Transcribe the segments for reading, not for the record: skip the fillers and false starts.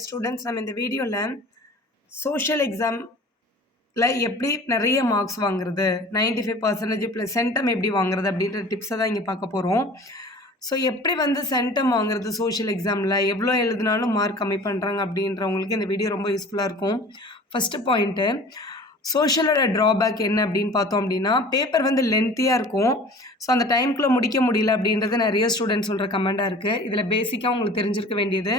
Students நம்ம இந்த வீடியோவில் சோஷியல் எக்ஸாமில் எப்படி நிறைய மார்க்ஸ் வாங்குறது 95% ப்ளஸ் சென்டம் எப்படி வாங்குறது அப்படின்ற டிப்ஸை தான் இங்கே பார்க்க போகிறோம். ஸோ எப்படி சென்டம் வாங்குறது சோஷியல் எக்ஸாமில் எவ்வளோ எழுதினாலும் மார்க் கம்மி பண்ணுறாங்க அப்படின்றவங்களுக்கு இந்த வீடியோ ரொம்ப யூஸ்ஃபுல்லாக இருக்கும். ஃபஸ்ட்டு பாயிண்ட்டு, சோஷியலோட ட்ராபேக் என்ன அப்படின்னு பார்த்தோம் அப்படின்னா, பேப்பர் லென்த்தியாக இருக்கும். ஸோ அந்த டைம்குள்ளே முடிக்க முடியல அப்படின்றது நிறைய ஸ்டூடெண்ட்ஸ் சொல்கிற கமெண்ட்டாக இருக்குது. இதில் பேசிக்காக உங்களுக்கு தெரிஞ்சிருக்க வேண்டியது,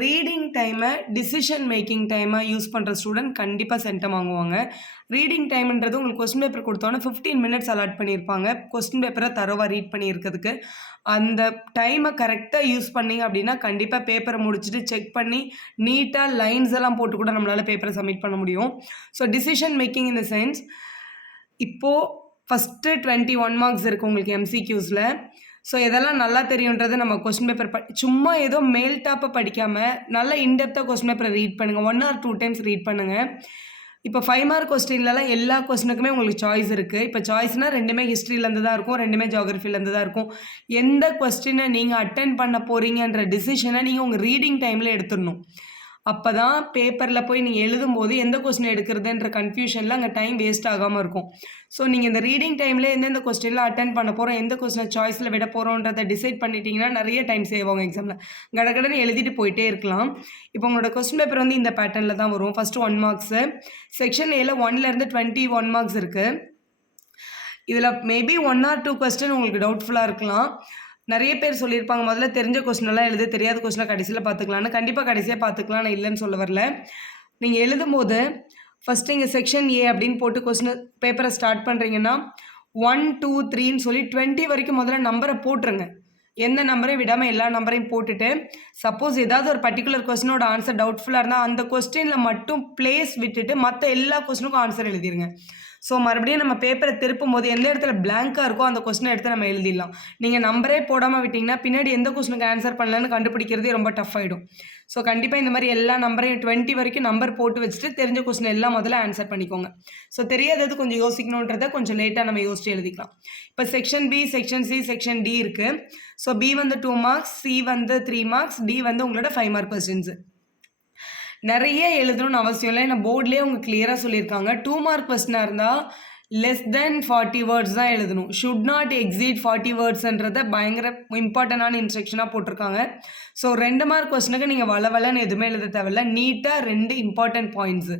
ரீடிங் டைமை டிசிஷன் மேக்கிங் டைமாக யூஸ் பண்ணுற ஸ்டூடெண்ட் கண்டிப்பாக சென்டம் வாங்குவாங்க. ரீடிங் டைம்ன்றது உங்களுக்கு கொஸ்டின் பேப்பர் கொடுத்தோன்னே 15 மினிட்ஸ் அலாட் பண்ணியிருப்பாங்க கொஸ்டின் பேப்பரை தரோவாக ரீட் பண்ணியிருக்கிறதுக்கு. அந்த டைமை கரெக்டாக யூஸ் பண்ணிங்க அப்படின்னா கண்டிப்பாக பேப்பரை முடிச்சுட்டு செக் பண்ணி நீட்டாக லைன்ஸ் எல்லாம் போட்டு கூட நம்மளால் பேப்பரை சப்மிட் பண்ண முடியும். So decision making in the sense, இப்போது ஃபஸ்ட்டு 21 மார்க்ஸ் இருக்குது உங்களுக்கு எம்சிக்யூஸில். ஸோ எதெல்லாம் நல்லா தெரியுன்றது நம்ம கொஸ்டின் பேப்பர் சும்மா ஏதோ மேல் டாப்பை படிக்காமல் நல்லா இன்டெப்த்தாக கொஸ்டின் பேப்பரை ரீட் பண்ணுங்கள். 1 or 2 டைம்ஸ் ரீட் பண்ணுங்கள். இப்போ 5 மார்க் கொஸ்டின்லலாம் எல்லா கொஸ்டினுக்குமே உங்களுக்கு சாய்ஸ் இருக்குது. இப்போ சாய்ஸ்னால் ரெண்டுமே ஹிஸ்ட்ரியிலேருந்து தான் இருக்கும், ரெண்டுமே ஜியாகிரஃபிலேருந்து தான் இருக்கும். எந்த கொஸ்டினை நீங்கள் அட்டென்ட் பண்ண போகிறீங்கன்ற டிசிஷனை நீங்கள் உங்கள் ரீடிங் டைமில் எடுத்துடணும். அப்போ தான் பேப்பரில் போய் நீங்கள் எழுதும்போது எந்த கொஸ்டின் எடுக்கிறதுன்ற கன்ஃபியூஷனில் அங்கே டைம் வேஸ்ட் ஆகாமல் இருக்கும். ஸோ நீங்கள் இந்த ரீடிங் டைமில் எந்தெந்த கொஸ்டினில் அட்டென்ட் பண்ண போகிறோம், எந்த கொஸ்டினை சாய்ஸில் விட போகிறோன்றதை டிசைட் பண்ணிட்டீங்கன்னா நிறைய டைம் சேவ் ஆகும். எக்ஸாமில் கடகடன்னு எழுதிட்டு போயிட்டே இருக்கலாம். இப்போ உங்களோட கொஸ்டின் பேப்பர் இந்த பேட்டர்னில் தான் வரும். ஃபஸ்ட்டு 1 மார்க்ஸு செக்ஷன் ஏல 1லேருந்து 21 மார்க்ஸ் இருக்குது. இதில் மேபி 1 or 2 கொஸ்டின் உங்களுக்கு டவுட்ஃபுல்லாக இருக்கலாம். நிறைய பேர் சொல்லியிருப்பாங்க, முதல்ல தெரிஞ்ச கொஸ்டினெல்லாம் எழுத, தெரியாத கொஸ்டினை கடைசியில் பார்த்துக்கலான்னு. கண்டிப்பாக கடைசியாக பார்த்துக்கலாம், நான் இல்லைன்னு சொல்ல வரல. நீங்கள் எழுதும்போது ஃபஸ்ட்டு இங்கே செக்ஷன் ஏ அப்படின்னு போட்டு கொஸ்டின் பேப்பரை ஸ்டார்ட் பண்ணுறீங்கன்னா 1, 2, 3ன்னு சொல்லி 20 வரைக்கும் முதல்ல நம்பரை போட்டுருங்க. எந்த நம்பரையும் விடாமல் எல்லா நம்பரையும் போட்டுட்டு, சப்போஸ் ஏதாவது ஒரு பர்டிகுலர் கொஸ்டினோட ஆன்சர் டவுட்ஃபுல்லாக இருந்தால் அந்த கொஸ்டினில் மட்டும் பிளேஸ் விட்டுட்டு மற்ற எல்லா கொஸ்டினுக்கும் ஆன்சர் எழுதிருங்க. ஸோ மறுபடியும் நம்ம பேப்பரை திருப்பும் போது எந்த இடத்துல பிளாங்காக இருக்கோ அந்த கொஸ்டினை எடுத்து நம்ம எழுதிடலாம். நீங்கள் நம்பரே போடாமல் விட்டிங்கன்னா பின்னாடி எந்த கொஸ்டினுக்கு ஆன்சர் பண்ணலன்னு கண்டுபிடிக்கிறதே ரொம்ப டஃப் ஆகிடும். ஸோ கண்டிப்பாக இந்த மாதிரி எல்லா நம்பரையும் 20 வரைக்கும் நம்பர் போட்டு வச்சுட்டு தெரிஞ்ச கொஸ்டின் எல்லாம் முதல்ல ஆன்சர் பண்ணிக்கோங்க. ஸோ தெரியாதது கொஞ்சம் யோசிக்கணுன்றதை கொஞ்சம் லேட்டாக நம்ம யோசிச்சு எழுதிக்கலாம். இப்போ section B, section C, section D இருக்குது. So B 2 marks, C 3 marks, D உங்களோட 5 மார்க் கொஸ்டின்ஸு. நிறைய எழுதணும்னு அவசியம் இல்லை, ஏன்னா போர்ட்லேயே அவங்க கிளியராக சொல்லியிருக்காங்க. 2 மார்க் கொஸ்டினாக இருந்தால் லெஸ் தென் 40 வேர்ட்ஸ் தான் எழுதணும். ஷுட் நாட் எக்ஸீட் 40 வேர்ட்ஸ்ன்றதை பயங்கர இம்பார்ட்டண்டான இன்ஸ்ட்ரக்ஷனாக போட்டிருக்காங்க. ஸோ 2 மார்க் கொஸ்டினுக்கு நீங்கள் வளவலன்னு எதுவுமே எழுத தேவையில்ல. நீட்டாக 2 இம்பார்ட்டன்ட் பாயிண்ட்ஸு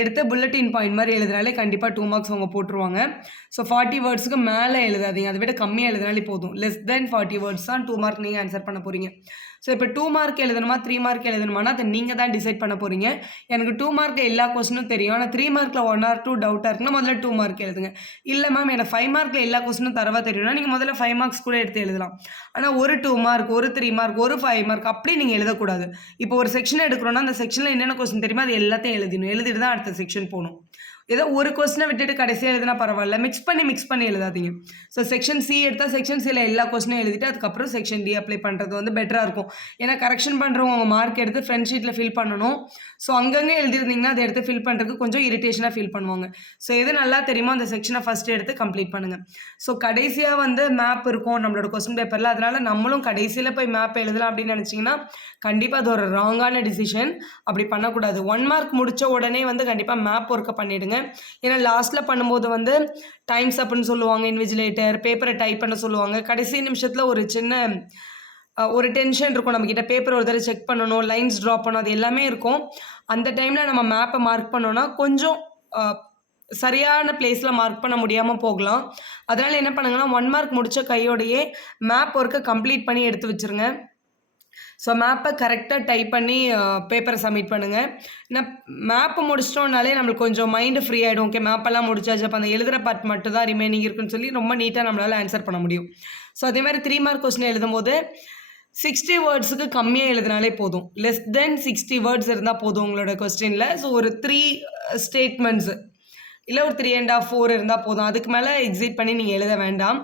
எடுத்து புல்லட்டின் பாயிண்ட் மாதிரி எழுதினாலே கண்டிப்பாக 2 மார்க்ஸ் அவங்க போட்டுருவாங்க. ஸோ 40 வேர்ட்ஸுக்கு மேலே எழுதாதீங்க, அதை விட கம்மியாக எழுதினாலே போதும். லெஸ் தென் 40 வேர்ட்ஸ் தான் 2 மார்க் நீங்கள் ஆன்சர் பண்ண போகிறீங்க. ஸோ இப்போ 2 மார்க் எழுதணுமா 3 மார்க் எழுதணுமானா அதை நீங்கள் தான் டிசைட் பண்ண போகிறீங்க. எனக்கு 2 மார்க்கில் எல்லா கொஸ்டினும் தெரியும், ஆனால் 3 மார்க்கில் 1 or 2 டவுட்டாக இருக்குன்னா முதல்ல 2 மார்க் எழுதுங்க. இல்லை மேம் எனக்கு 5 மார்க்கில் எல்லா கொஸ்டினும் தரவா தெரியும்னா நீங்கள் முதல்ல 5 மார்க்ஸ் கூட எடுத்து எழுதலாம். ஆனால் ஒரு 2 மார்க், ஒரு 3 மார்க், ஒரு 5 மார்க் அப்படி நீங்கள் எழுதக்கூடாது. இப்போ ஒரு செக்ஷன் எடுக்கிறோன்னா அந்த செக்ஷனில் என்னென்ன கொஸ்டின் தெரியுமோ அது எல்லாத்தையும் எழுதிடணும். எழுதிட்டு தான் அடுத்த செக்ஷன் போகணும். ஏதோ ஒரு கொஸ்டினை விட்டுட்டு கடைசியாக எழுதினா பரவாயில்ல, மிக்ஸ் பண்ணி எழுதாதீங்க. ஸோ செக்ஷன் சி எடுத்தால் செக்ஷன் சியில் எல்லா கொஸ்டினும் எழுதிட்டு அதுக்கப்புறம் செக்ஷன் டி அப்ளை பண்ணுறது பெட்டராக இருக்கும். ஏன்னா கரெக்ஷன் பண்ணுறவங்க உங்கள் மார்க் எடுத்து ஃப்ரண்ட் ஷீட்டில் ஃபில் பண்ணணும். ஸோ அங்கங்கே எழுதிருந்தீங்கன்னா அதை எடுத்து ஃபில் பண்ணுறதுக்கு கொஞ்சம் இரிட்டேஷனாக ஃபீல் பண்ணுவாங்க. ஸோ எது நல்லா தெரியுமோ அந்த செக்ஷனை ஃபஸ்ட்டு எடுத்து கம்ப்ளீட் பண்ணுங்கள். ஸோ கடைசியாக மேப் இருக்கும் நம்மளோட கொஸ்டின் பேப்பரில், அதனால் நம்மளும் கடைசியில் போய் மேப் எழுதலாம் அப்படின்னு நினச்சிங்கன்னா கண்டிப்பாக அது ஒரு ராங்கான டிசிஷன். அப்படி பண்ணக்கூடாது. 1 மார்க் முடித்த உடனே கண்டிப்பாக மேப் ஒர்க்கை பண்ணிவிடுங்க. ஏன்னா லாஸ்ட்டில் பண்ணும்போது டைம்ஸ் அப்னு சொல்லுவாங்க, இன்விஜிலேட்டர் பேப்பரை டைப் பண்ண சொல்லுவாங்க. கடைசி நிமிஷத்தில் ஒரு சின்ன ஒரு டென்ஷன் இருக்கும் நம்மக்கிட்ட. பேப்பர் ஒரு தடவை செக் பண்ணணும், லைன்ஸ் ட்ரா பண்ணணும், அது எல்லாமே இருக்கும். அந்த டைமில் நம்ம மேப்பை மார்க் பண்ணோன்னா கொஞ்சம் சரியான பிளேஸில் மார்க் பண்ண முடியாமல் போகலாம். அதனால் என்ன பண்ணுங்கன்னா 1 மார்க் முடித்த கையோடையே மேப் ஒர்க்கை கம்ப்ளீட் பண்ணி எடுத்து வச்சுருங்க. ஸோ மேப்பை கரெக்டாக டைப் பண்ணி பேப்பரை சப்மிட் பண்ணுங்கள். ஏன்னா மேப்பை முடிச்சிட்டோம்னாலே நம்மளுக்கு கொஞ்சம் மைண்டு ஃப்ரீ ஆகிடும். ஓகே மேப்பெல்லாம் முடிச்சாச்சு, அப்போ அந்த எழுதுகிற பார்ட் மட்டும் தான் ரிமைனிங் இருக்குன்னு சொல்லி ரொம்ப நீட்டாக நம்மளால் ஆன்சர் பண்ண முடியும். ஸோ அதே மாதிரி 3 மார்க் கொஸ்டின் எழுதும்போது 60 வேர்ட்ஸுக்கு கம்மியாக எழுதினாலே போதும். லெஸ் தென் 60 வேர்ட்ஸ் இருந்தால் போதும் உங்களோட கொஸ்டினில். ஸோ ஒரு 3 ஸ்டேட்மெண்ட்ஸு இல்லை ஒரு 3 and 4 இருந்தால் போதும். அதுக்கு மேலே எக்ஸிட் பண்ணி நீங்கள் எழுத வேண்டாம்.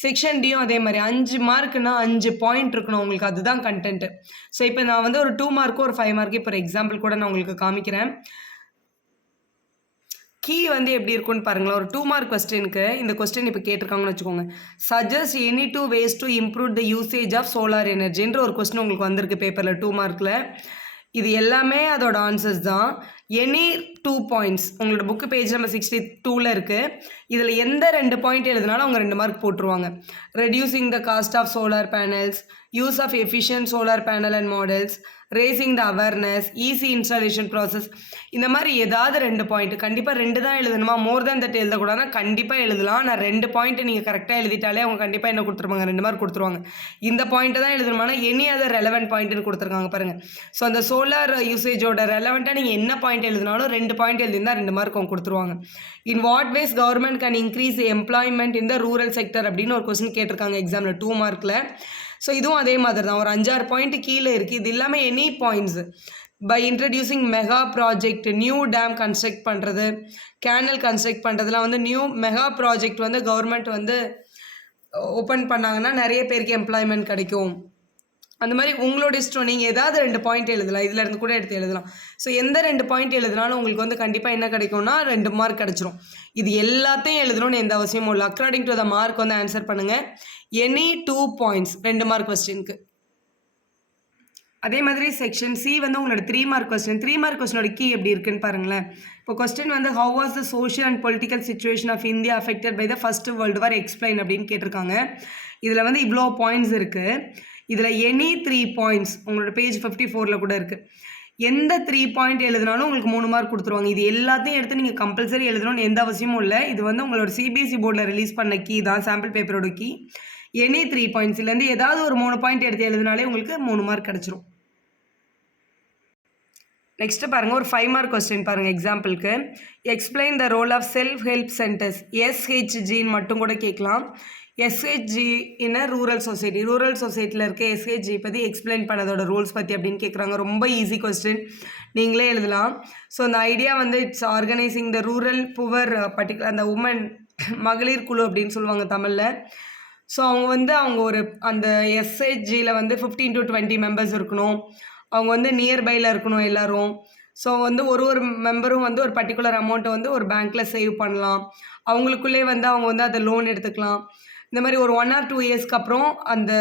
செக்ஷன் டியும் அதே மாதிரி 5 மார்க்குன்னா 5 பாயிண்ட் இருக்கணும் உங்களுக்கு, அதுதான் கண்டென்ட்டு. ஸோ இப்போ நான் ஒரு 2 மார்க்கு ஒரு 5 மார்க்கு இப்போ ஒரு எக்ஸாம்பிள் கூட நான் உங்களுக்கு காமிக்கிறேன். கீ எப்படி இருக்குன்னு பாருங்களேன். ஒரு 2 மார்க் கொஸ்டினுக்கு இந்த கொஸ்டின் இப்போ கேட்டிருக்காங்கன்னு வச்சுக்கோங்க. Suggest any 2 ways to improve the usage of solar energyன்ற ஒரு கொஸ்டின் உங்களுக்கு வந்திருக்கு பேப்பரில் 2 மார்க்கில். இது எல்லாமே அதோட ஆன்சர்ஸ் தான். எனி 2 பாயிண்ட்ஸ் உங்களோட புக்கு பேஜ் நம்பர் 62ல இருக்குது. இதில் எந்த 2 பாயிண்ட் எழுதினாலும் அவங்க 2 மார்க் போட்டுருவாங்க. Reducing the cost of solar panels, use of efficient solar panel and models, raising the awareness, easy installation process, இந்த மாதிரி ஏதாவது 2 பாயிண்ட். கண்டிப்பாக 2 தான் எழுதணுமா, மோர் தேன் தட் எழுதக்கூடாதுன்னா கண்டிப்பாக எழுதலாம். நான் 2 பாயிண்ட் நீங்கள் கரெக்டாக எழுதிட்டாலே அவங்க கண்டிப்பாக என்ன கொடுத்துருவாங்க, 2 மார்க் கொடுத்துருவாங்க. இந்த பாயிண்ட்டை தான் எழுதணுமானா எனி அதர் ரெலவெண்ட் பாயிண்ட்னு கொடுத்துருக்காங்க பாருங்கள். ஸோ அந்த சோலார் யூசேஜோட ரெலவெண்ட்டாக நீங்கள் என்ன பாயிண்ட் எழுதினாலும் 2 பாயிண்ட் எழுதிருந்தால் 2 மார்க் அவங்க கொடுத்துருவாங்க. In what ways government can increase employment in the rural sector அப்படின்னு ஒரு கொஸ்டின் கேட்டிருக்காங்க எக்ஸாமில் 2 மார்க்கில். ஸோ இதுவும் அதே மாதிரி தான், ஒரு 5-6 பாயிண்ட் கீழே இருக்குது. இது இல்லாமல் any points by introducing mega project, new dam construct பண்ணுறது, கேனல் கன்ஸ்ட்ரக்ட் பண்ணுறதுலாம் வந்து நியூ மெகா ப்ராஜெக்ட் வந்து கவர்மெண்ட் வந்து ஓப்பன் பண்ணாங்கன்னா நிறைய பேருக்கு எம்ப்ளாய்மெண்ட் கிடைக்கும். அந்த மாதிரி உங்களோட இஷ்டம், நீங்கள் ஏதாவது 2 பாயிண்ட் எழுதலாம், இதில் இருந்து கூட எடுத்து எழுதலாம். ஸோ எந்த 2 பாயிண்ட் எழுதினாலும் உங்களுக்கு வந்து கண்டிப்பாக என்ன கிடைக்கும்னா 2 மார்க் கிடச்சிரும். இது எல்லாத்தையும் எழுதணும்னு எந்த அவசியமும் இல்லை. அக்கார்டிங் டு த மார்க் வந்து ஆன்சர் பண்ணுங்கள். எனி 2 பாயிண்ட்ஸ் 2 மார்க் கொஸ்டினுக்கு. அதே மாதிரி செக்ஷன் சி வந்து உங்களோட 3 மார்க் கொஸ்டின். 3 மார்க் கொஸ்டினோட கீ எப்படி இருக்குன்னு பாருங்களேன். இப்போ கொஸ்டின் வந்து how was the social and political situation of India affected by the first world war explain அப்படின்னு கேட்டிருக்காங்க. இதில் வந்து இவ்வளோ பாயிண்ட்ஸ் இருக்குது. இதில் எனி 3 பாயிண்ட்ஸ் உங்களோட பேஜ் 54ல் கூட இருக்குது. எந்த 3 பாயிண்ட் எழுதினாலும் உங்களுக்கு 3 மார்க் கொடுத்துருவாங்க. இது எல்லாத்தையும் எடுத்து நீங்கள் கம்பல்சரி எழுதணும்னு எந்த அவசியமும் இல்லை. இது வந்து உங்களோட சிபிஎஸ்சி போர்டில் ரிலீஸ் பண்ண கீ தான், சாம்பிள் பேப்பரோட கீ. எனி 3 பாயிண்ட்ஸ் இதுலேருந்து ஏதாவது ஒரு 3 பாயிண்ட் எடுத்து எழுதினாலே உங்களுக்கு 3 மார்க் கிடச்சிரும். நெக்ஸ்ட்டு பாருங்கள், ஒரு 5 மார்க் கொஸ்டின் பாருங்கள் எக்ஸாம்பிளுக்கு. Explain the role of self help centres, எஸ்ஹெச்ஜின்னு மட்டும் கூட கேட்கலாம். SHG in rural society, rural சொசைட்டியில் இருக்க எஸ்ஹெச்ஜி பற்றி எக்ஸ்பிளைன் பண்ணதோட ரூல்ஸ் பற்றி அப்படின்னு கேட்குறாங்க. ரொம்ப ஈஸி கொஸ்டின், நீங்களே எழுதலாம். ஸோ அந்த ஐடியா வந்து it's organising the rural poor particular, அந்த உமன் மகளிர் குழு அப்படின்னு சொல்லுவாங்க தமிழில். ஸோ அவங்க ஒரு அந்த எஸ்ஹெச்ஜியில் வந்து 15 to 20 மெம்பர்ஸ் இருக்கணும். அவங்க வந்து நியர்பையில் இருக்கணும் எல்லோரும். ஸோ வந்து ஒரு மெம்பரும் வந்து ஒரு பர்டிகுலர் அமௌண்ட்டை வந்து ஒரு பேங்க்கில் சேவ் பண்ணலாம். அவங்களுக்குள்ளே வந்து அவங்க வந்து அதை லோன் எடுத்துக்கலாம். இந்த மாதிரி ஒரு 1 or 2 இயர்ஸ்க்கு அப்புறம் அந்த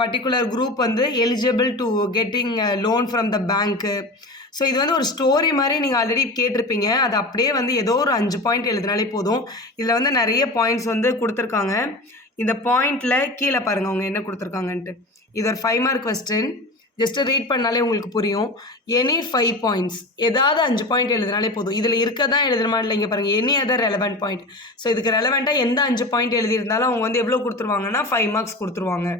பர்டிகுலர் குரூப் வந்து eligible to getting loan from the bank. So இது வந்து ஒரு ஸ்டோரி மாதிரி நீங்கள் ஆல்ரெடி கேட்டிருப்பீங்க. அது அப்படியே வந்து ஏதோ ஒரு 5 பாயிண்ட் எழுதினாலே போதும். இதில் வந்து நிறைய பாயிண்ட்ஸ் வந்து கொடுத்துருக்காங்க. இந்த பாயிண்டில் கீழே பாருங்கள் அவங்க என்ன கொடுத்துருக்காங்கன்ட்டு. இது ஒரு 5 மார்க் கொஸ்டின். ஜஸ்ட்டு ரீட் பண்ணாலே உங்களுக்கு புரியும். எனி 5 பாயிண்ட்ஸ், ஏதாவது 5 பாயிண்ட் எழுதினாலே போதும். இதில் இருக்க தான் எழுதணுமா இல்லைங்க பாருங்கள், any other relevant point. So இதுக்கு ரெலவெண்ட்டாக எந்த 5 பாயிண்ட் எழுதியிருந்தாலும் அவங்க வந்து எவ்வளோ கொடுத்துருவாங்கன்னா 5 மார்க்ஸ் கொடுத்துருவாங்க.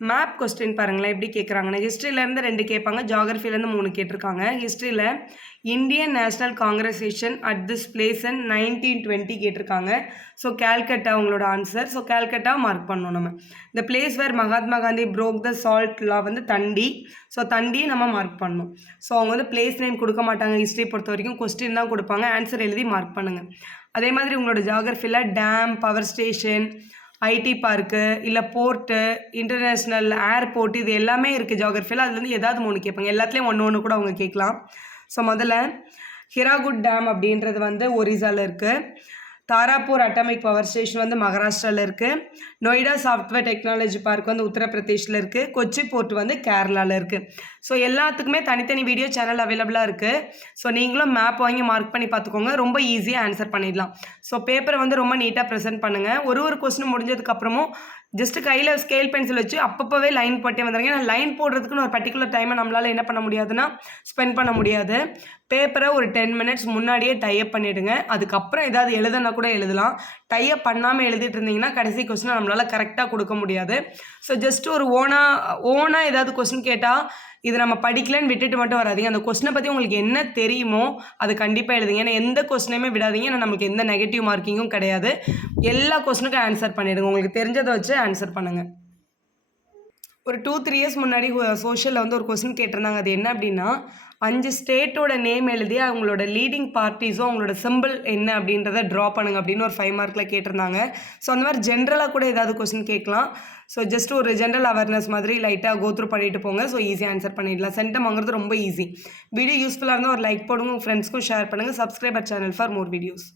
மேப் கொஸ்டின் பாருங்களேன் எப்படி கேட்குறாங்கன்னா, ஹிஸ்ட்ரியிலேருந்து 2 கேட்பாங்க, ஜியாகிரஃபிலேருந்து 3 கேட்டிருக்காங்க. ஹிஸ்ட்ரியில் Indian National Congress session at this place in 1920 கேட்டிருக்காங்க. ஸோ கேல்கட்டா அவங்களோட ஆன்சர். ஸோ கேல்கட்டா மார்க் பண்ணணும் நம்ம. இந்த place where Mahatma Gandhi broke the salt law வந்து தண்டி. ஸோ தண்டி நம்ம மார்க் பண்ணணும். ஸோ அவங்க வந்து பிளேஸ் நேம் கொடுக்க மாட்டாங்க ஹிஸ்ட்ரி பொறுத்த வரைக்கும், கொஸ்டின் தான் கொடுப்பாங்க. ஆன்சர் எழுதி மார்க் பண்ணுங்கள். அதே மாதிரி உங்களோட ஜியாகிரஃபியில் dam, power station, IT park, இல்லை போர்ட்டு, இன்டர்நேஷ்னல் ஏர்போர்ட், இது எல்லாமே இருக்குது ஜியாகிரஃபியில். அதுலேருந்து ஏதாவது 3 கேட்பாங்க. எல்லாத்துலேயும் ஒன்று கூட அவங்க கேட்கலாம். ஸோ முதல்ல ஹிராகுட் டேம் அப்படின்றது வந்து ஒரிசாவில் இருக்குது. தாராப்பூர் அட்டாமிக் பவர் ஸ்டேஷன் வந்து மகாராஷ்டிராவில் இருக்குது. நொய்டா சாஃப்ட்வேர் டெக்னாலஜி பார்க் வந்து உத்தரப்பிரதேஷில் இருக்குது. கொச்சி போர்ட் வந்து கேரளாவில் இருக்குது. ஸோ எல்லாத்துக்குமே தனித்தனி வீடியோ சேனல் அவைலபிளாக இருக்குது. ஸோ நீங்களும் மேப் வாங்கி மார்க் பண்ணி பார்த்துக்கோங்க. ரொம்ப ஈஸியாக ஆன்சர் பண்ணிடலாம். ஸோ பேப்பரை வந்து ரொம்ப நீட்டாக ப்ரெசென்ட் பண்ணுங்கள். ஒரு கொஸ்டின் முடிஞ்சதுக்கப்புறமும் ஜஸ்ட்டு கையில் ஸ்கேல் பென்சில் வச்சு அப்பப்போவே லைன் போட்டே வந்துடுங்க. ஏன்னா லைன் போடுறதுக்குன்னு ஒரு பர்டிகுலர் டைமை நம்மளால் என்ன பண்ண முடியாதுன்னா ஸ்பெண்ட் பண்ண முடியாது. பேப்பரை ஒரு 10 minutes முன்னாடியே டைப் பண்ணிவிடுங்க. அதுக்கப்புறம் ஏதாவது எழுதுனா கூட எழுதலாம். டைப் பண்ணாமல் எழுதிட்டு இருந்தீங்கன்னா கடைசி கொஸ்டினை நம்மளால் கரெக்டாக கொடுக்க முடியாது. ஸோ ஜஸ்ட் ஒரு ஓனாக ஏதாவது கொஸ்டின் கேட்டால் இது நம்ம படிக்கலன்னு விட்டுட்டு மட்டும் வராதிங்க. அந்த கொஸ்டினை பற்றி உங்களுக்கு என்ன தெரியுமோ அது கண்டிப்பாக எழுதுங்க. ஏன்னா எந்த கொஸ்டினையுமே விடாதீங்க. ஏன்னா நமக்கு எந்த நெகட்டிவ் மார்க்கிங்கும் கிடையாது. எல்லா கொஸ்டினுக்கும் ஆன்சர் பண்ணிவிடுங்க. உங்களுக்கு தெரிஞ்சதை வச்சு ஆன்சர் பண்ணுங்கள். ஒரு 2-3 years முன்னாடி சோஷியலில் வந்து ஒரு கொஸ்டின் கேட்டிருந்தாங்க. அது என்ன அப்படின்னா, 5 ஸ்டேட்டோட நேம் எழுதி அவங்களோட லீடிங் பார்ட்டிஸும் அவங்களோட சிம்பிள் என்ன அப்படின்றத ட்ரா பண்ணுங்க அப்படின்னு ஒரு 5 மார்க்கில் கேட்டிருந்தாங்க. ஸோ அந்த மாதிரி ஜென்ரலாக கூட ஏதாவது கொஸ்டின் கேட்கலாம். ஸோ ஜஸ்ட் ஒரு ஜென்ரல் அவேர்னஸ் மாதிரி லைட்டாக கோத்ரூ பண்ணிட்டு போங்க. ஸோ ஈஸியாக ஆன்சர் பண்ணிடலாம். சென்டம் வாங்குறது ரொம்ப ஈஸி. வீடியோ யூஸ்ஃபுல்லாக இருந்தால் ஒரு லைக் போடுங்க, உங்கள் ஃப்ரெண்ட்ஸ்க்கும் ஷேர் பண்ணுங்கள். Subscribe our channel for more videos.